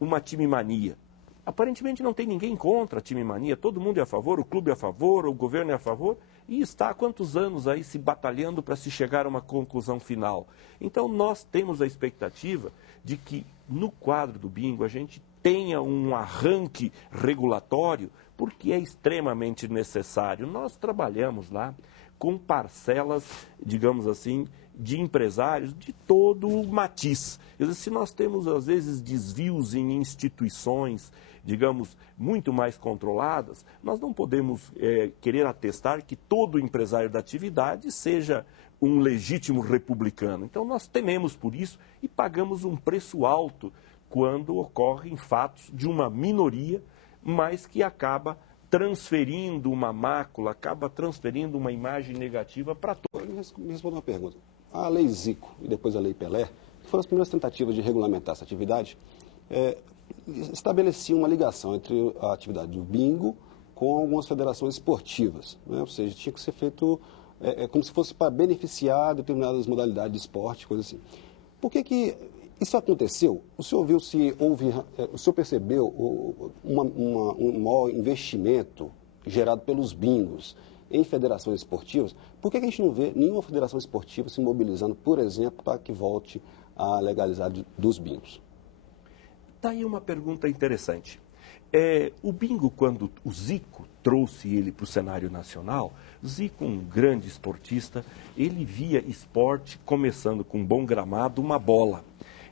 uma time-mania. Aparentemente não tem ninguém contra a time-mania, todo mundo é a favor, o clube é a favor, o governo é a favor, e está há quantos anos aí se batalhando para se chegar a uma conclusão final. Então nós temos a expectativa de que no quadro do bingo a gente tenha um arranque regulatório, porque é extremamente necessário. Nós trabalhamos lá com parcelas, digamos assim, de empresários de todo o matiz. Quer dizer, se nós temos, às vezes, desvios em instituições, digamos, muito mais controladas, nós não podemos querer atestar que todo empresário da atividade seja um legítimo republicano. Então, nós tememos por isso e pagamos um preço alto quando ocorrem fatos de uma minoria, mas que acaba transferindo uma mácula, acaba transferindo uma imagem negativa para todos. Me responda uma pergunta. A Lei Zico e depois a Lei Pelé, que foram as primeiras tentativas de regulamentar essa atividade, estabeleciam uma ligação entre a atividade do bingo com algumas federações esportivas, né? Ou seja, tinha que ser feito como se fosse para beneficiar determinadas modalidades de esporte, coisa assim. Por que isso aconteceu? O senhor viu se houve, o senhor percebeu um maior investimento gerado pelos bingos em federações esportivas? Por que a gente não vê nenhuma federação esportiva se mobilizando, por exemplo, para que volte a legalizar dos bingos? Está aí uma pergunta interessante. O bingo, quando o Zico trouxe ele para o cenário nacional, Zico, um grande esportista, ele via esporte começando com um bom gramado, uma bola.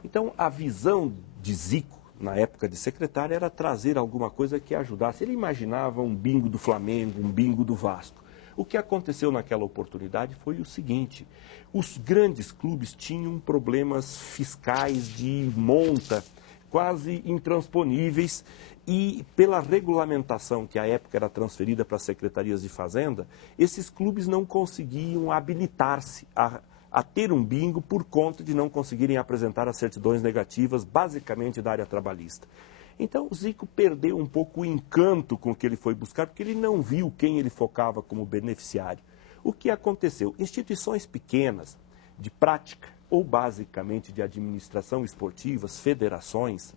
Então, a visão de Zico, na época de secretário, era trazer alguma coisa que ajudasse. Ele imaginava um bingo do Flamengo, um bingo do Vasco. O que aconteceu naquela oportunidade foi o seguinte: os grandes clubes tinham problemas fiscais de monta quase intransponíveis e pela regulamentação que à época era transferida para as secretarias de Fazenda, esses clubes não conseguiam habilitar-se a ter um bingo por conta de não conseguirem apresentar as certidões negativas, basicamente da área trabalhista. Então, o Zico perdeu um pouco o encanto com o que ele foi buscar, porque ele não viu quem ele focava como beneficiário. O que aconteceu? Instituições pequenas, de prática ou basicamente de administração esportivas, federações,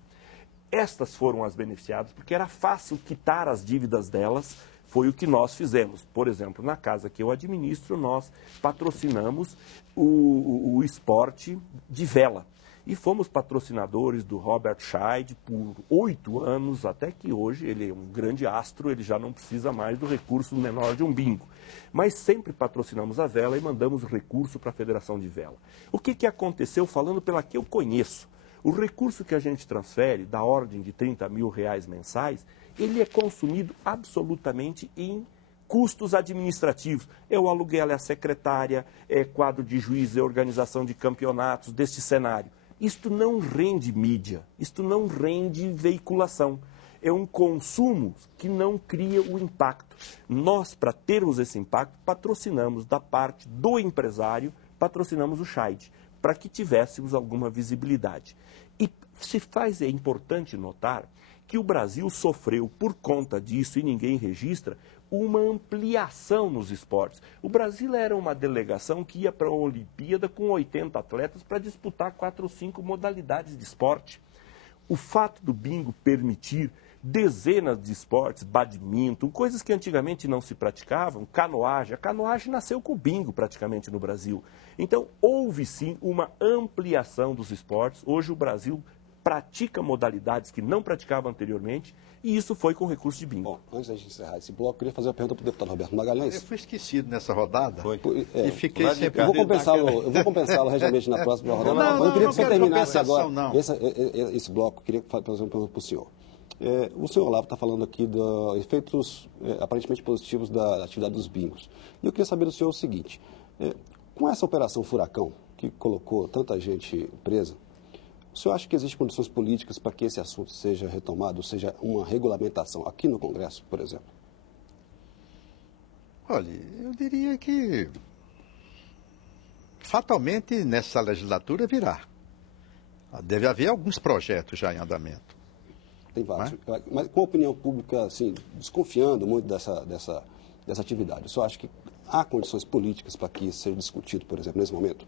estas foram as beneficiadas, porque era fácil quitar as dívidas delas, foi o que nós fizemos. Por exemplo, na casa que eu administro, nós patrocinamos o esporte de vela. E fomos patrocinadores do Robert Scheid por 8 anos, até que hoje ele é um grande astro, ele já não precisa mais do recurso menor de um bingo. Mas sempre patrocinamos a vela e mandamos recurso para a Federação de Vela. O que aconteceu, falando pela que eu conheço? O recurso que a gente transfere, da ordem de R$30 mil mensais, ele é consumido absolutamente em custos administrativos. É o aluguel, é a secretária, é quadro de juiz, é organização de campeonatos deste cenário. Isto não rende mídia, isto não rende veiculação. É um consumo que não cria o impacto. Nós, para termos esse impacto, patrocinamos da parte do empresário, patrocinamos o Scheid, para que tivéssemos alguma visibilidade. E é importante notar que o Brasil sofreu, por conta disso, e ninguém registra, uma ampliação nos esportes. O Brasil era uma delegação que ia para a Olimpíada com 80 atletas para disputar 4 ou 5 modalidades de esporte. O fato do bingo permitir dezenas de esportes, badminton, coisas que antigamente não se praticavam, canoagem. A canoagem nasceu com o bingo praticamente no Brasil. Então, houve sim uma ampliação dos esportes. Hoje o Brasil pratica modalidades que não praticava anteriormente, e isso foi com recurso de bingo. Bom, antes de encerrar esse bloco, eu queria fazer uma pergunta para o deputado Roberto Magalhães. Eu fui esquecido nessa rodada e fiquei sempre... Eu vou compensá-lo regiamente na próxima rodada. Não, eu queria que você terminasse agora não. Esse bloco. Eu queria fazer uma pergunta para o senhor. O senhor Olavo está falando aqui dos efeitos aparentemente positivos da atividade dos bingos. E eu queria saber do senhor o seguinte: com essa operação Furacão, que colocou tanta gente presa, o senhor acha que existem condições políticas para que esse assunto seja retomado, seja uma regulamentação aqui no Congresso, por exemplo? Olha, eu diria que fatalmente nessa legislatura virá. Deve haver alguns projetos já em andamento. Tem vários. Mas com a opinião pública, assim, desconfiando muito dessa atividade, o senhor acha que há condições políticas para que isso seja discutido, por exemplo, nesse momento?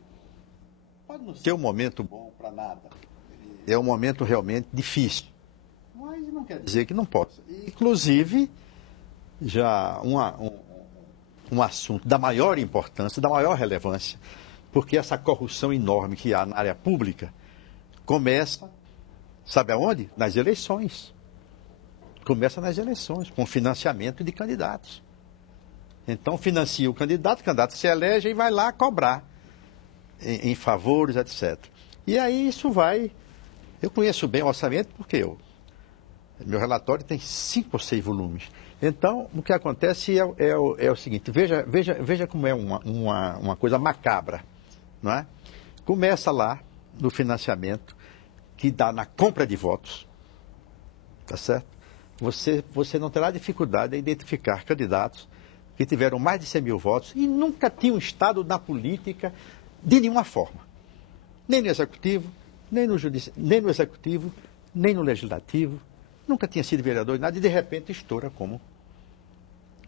Pode não ser um momento bom para nada. é um momento realmente difícil. Mas não quer dizer que não possa. Inclusive, já um assunto da maior importância, da maior relevância, porque essa corrupção enorme que há na área pública começa, sabe aonde? Nas eleições. Começa nas eleições, com financiamento de candidatos. Então, financia o candidato se elege e vai lá cobrar em favores, etc. E aí isso vai... Eu conheço bem o orçamento porque meu relatório tem 5 ou 6 volumes. Então, o que acontece é o seguinte, veja como é uma coisa macabra, não é? Começa lá no financiamento, que dá na compra de votos, tá certo? Você não terá dificuldade em identificar candidatos que tiveram mais de 100 mil votos e nunca tinham estado na política de nenhuma forma. Nem no executivo, nem no executivo, nem no legislativo. Nunca tinha sido vereador, nada, e de repente estoura como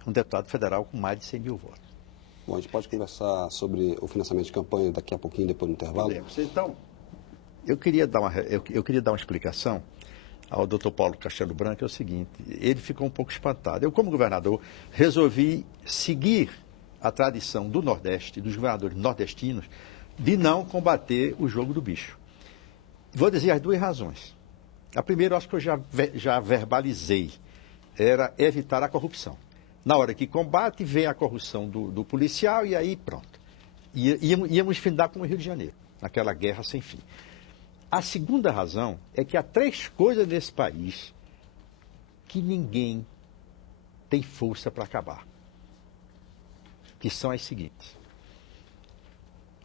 um deputado federal com mais de 100 mil votos. Bom, a gente pode conversar sobre o financiamento de campanha daqui a pouquinho, depois do intervalo? Podemos. Então, eu queria dar uma explicação ao doutor Paulo Castelo Branco, é o seguinte, ele ficou um pouco espantado. Eu, como governador, resolvi seguir a tradição do Nordeste, dos governadores nordestinos, de não combater o jogo do bicho. Vou dizer as 2 razões. A primeira, eu acho que eu já verbalizei, era evitar a corrupção. Na hora que combate, vem a corrupção do policial e aí pronto. Íamos findar com o Rio de Janeiro, naquela guerra sem fim. A segunda razão é que há 3 coisas nesse país que ninguém tem força para acabar. Que são as seguintes: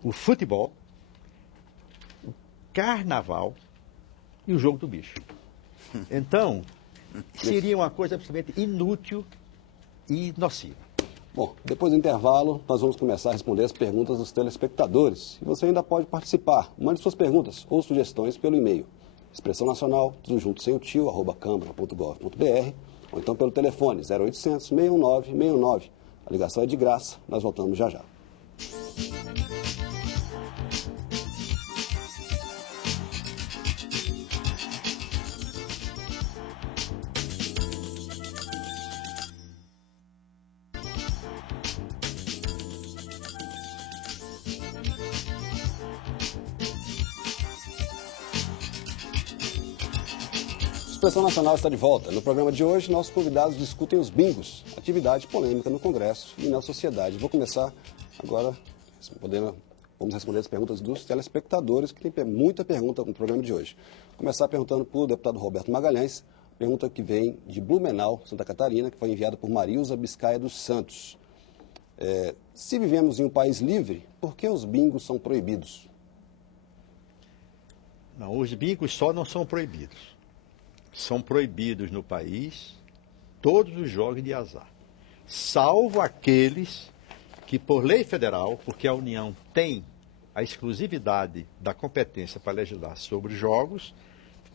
o futebol, o carnaval e o jogo do bicho. Então, seria uma coisa absolutamente inútil e nociva. Bom, depois do intervalo, nós vamos começar a responder as perguntas dos telespectadores. E você ainda pode participar. Mande suas perguntas ou sugestões pelo e-mail expressão nacional, tudo junto sem o tio, @câmara.gov.br, ou então pelo telefone 0800 619 619. A ligação é de graça, nós voltamos já já. A Expressão Nacional está de volta. No programa de hoje, nossos convidados discutem os bingos, atividade polêmica no Congresso e na sociedade. Vou começar agora, vamos responder as perguntas dos telespectadores, que tem muita pergunta no programa de hoje. Vou começar perguntando para o deputado Roberto Magalhães, pergunta que vem de Blumenau, Santa Catarina, que foi enviada por Marilza Biscaia dos Santos. Se vivemos em um país livre, por que os bingos são proibidos? Não, os bingos só não são proibidos. São proibidos no país todos os jogos de azar, salvo aqueles que, por lei federal, porque a União tem a exclusividade da competência para legislar sobre jogos,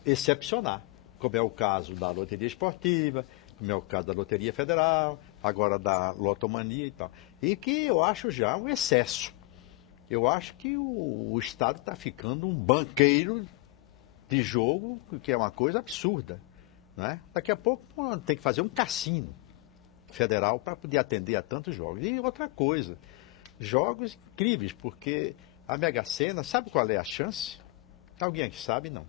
excepcionar, como é o caso da loteria esportiva, como é o caso da loteria federal, agora da lotomania e tal. E que eu acho já um excesso. Eu acho que o Estado está ficando um banqueiro de jogo, que é uma coisa absurda, né? Daqui a pouco tem que fazer um cassino federal para poder atender a tantos jogos. E outra coisa, jogos incríveis, porque a Mega Sena, sabe qual é a chance? Alguém aqui sabe? Não.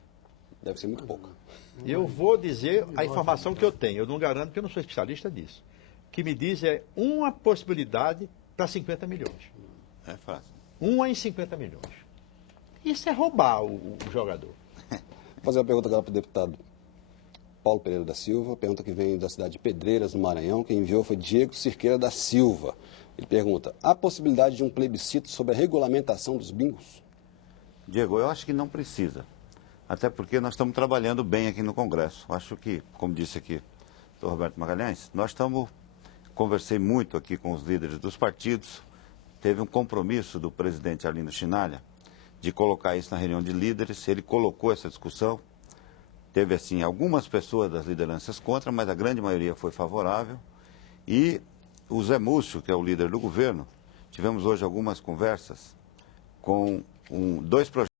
Deve ser muito pouca. Eu vou dizer a informação que eu tenho, eu não garanto porque eu não sou especialista disso. O que me diz é uma possibilidade para 50 milhões. É fácil. 1 em 50 milhões. Isso é roubar o jogador. Vou fazer uma pergunta agora para o deputado Paulo Pereira da Silva, pergunta que vem da cidade de Pedreiras, no Maranhão. Quem enviou foi Diego Cirqueira da Silva. Ele pergunta: há possibilidade de um plebiscito sobre a regulamentação dos bingos? Diego, eu acho que não precisa. Até porque nós estamos trabalhando bem aqui no Congresso. Acho que, como disse aqui o Roberto Magalhães, conversei muito aqui com os líderes dos partidos. Teve um compromisso do presidente Arlindo Chinalha de colocar isso na reunião de líderes. Ele colocou essa discussão. Teve, assim, algumas pessoas das lideranças contra, mas a grande maioria foi favorável. E o Zé Múcio, que é o líder do governo, tivemos hoje algumas conversas com 2 projetos.